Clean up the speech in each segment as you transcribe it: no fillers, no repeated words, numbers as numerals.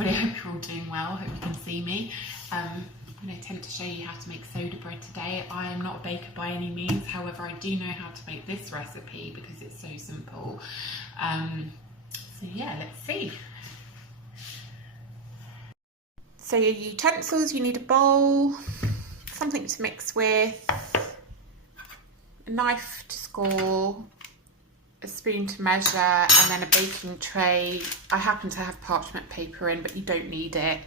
everybody. I hope you're all doing well. I hope you can see me. I'm going to attempt to show you how to make soda bread today. I am not a baker by any means, however I do know how to make this recipe because it's so simple. So yeah, let's see. So your utensils, you need a bowl, something to mix with, a knife to score, a spoon to measure, and then a baking tray. I happen to have parchment paper in, but you don't need it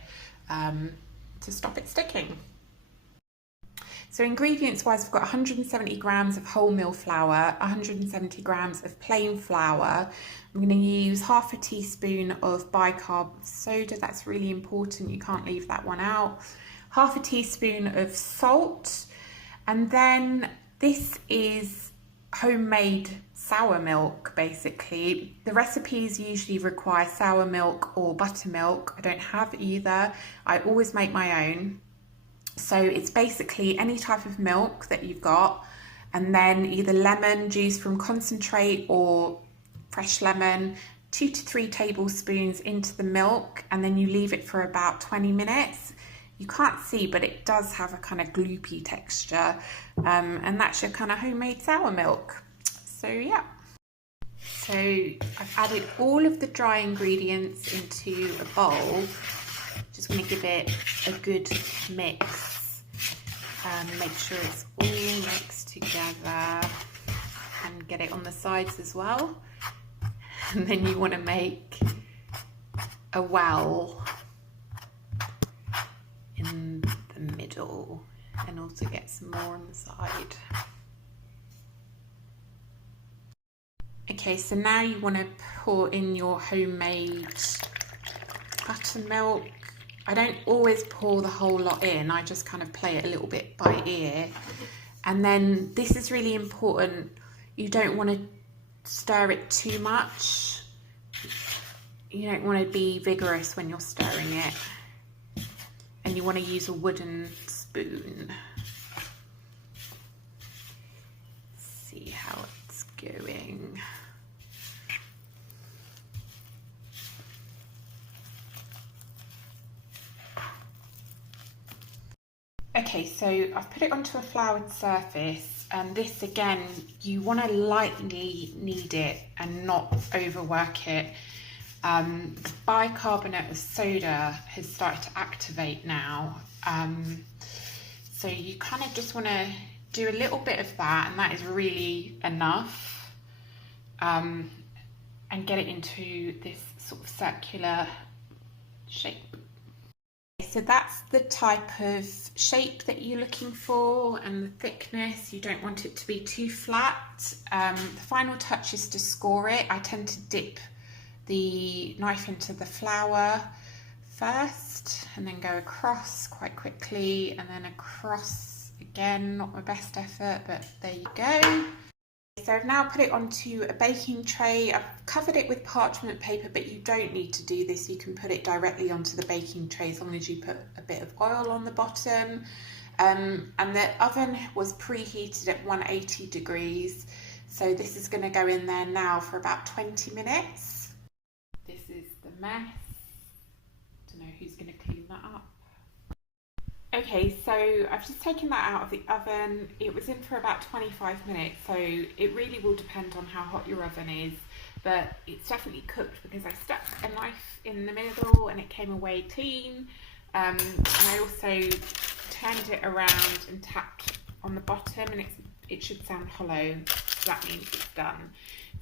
to stop it sticking. So ingredients wise, we've got 170 grams of wholemeal flour, 170 grams of plain flour. I'm going to use half a teaspoon of bicarb soda. That's really important. You can't leave that one out. Half a teaspoon of salt. And then this is homemade sour milk, basically. The recipes usually require sour milk or buttermilk. I don't have either. I always make my own. So it's basically any type of milk that you've got, and then either lemon juice from concentrate or fresh lemon, 2 to 3 tablespoons into the milk, and then you leave it for about 20 minutes. You can't see, but it does have a kind of gloopy texture, and that's your kind of homemade sour milk. So yeah. So I've added all of the dry ingredients into a bowl. Just going to give it a good mix and make sure it's all mixed together, and get it on the sides as well. And then you want to make a well in the middle, and also get some more on the side. Okay, so now you want to pour in your homemade buttermilk. I don't always pour the whole lot in, I just kind of play it a little bit by ear. And then this is really important, you don't want to stir it too much. You don't want to be vigorous when you're stirring it. And you want to use a wooden spoon. See how it's going. Okay, so I've put it onto a floured surface, and this again, you want to lightly knead it and not overwork it. The bicarbonate of soda has started to activate now, so you kind of just want to do a little bit of that, and that is really enough, and get it into this sort of circular shape. So that's the type of shape that you're looking for, and the thickness. You don't want it to be too flat. The final touch is to score it. I tend to dip the knife into the flour first, and then go across quite quickly, and then across again. Not my best effort, but there you go. So I've now put it onto a baking tray. I've covered it with parchment paper, but you don't need to do this. You can put it directly onto the baking tray as long as you put a bit of oil on the bottom. And the oven was preheated at 180 degrees. So this is going to go in there now for about 20 minutes. This is the mess. Don't know who's going to clean that up. Okay, so I've just taken that out of the oven. It was in for about 25 minutes, so it really will depend on how hot your oven is, but it's definitely cooked because I stuck a knife in the middle and it came away clean. And I also turned it around and tapped on the bottom, and it should sound hollow, so that means it's done.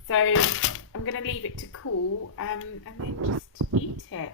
So I'm going to leave it to cool and then just eat it.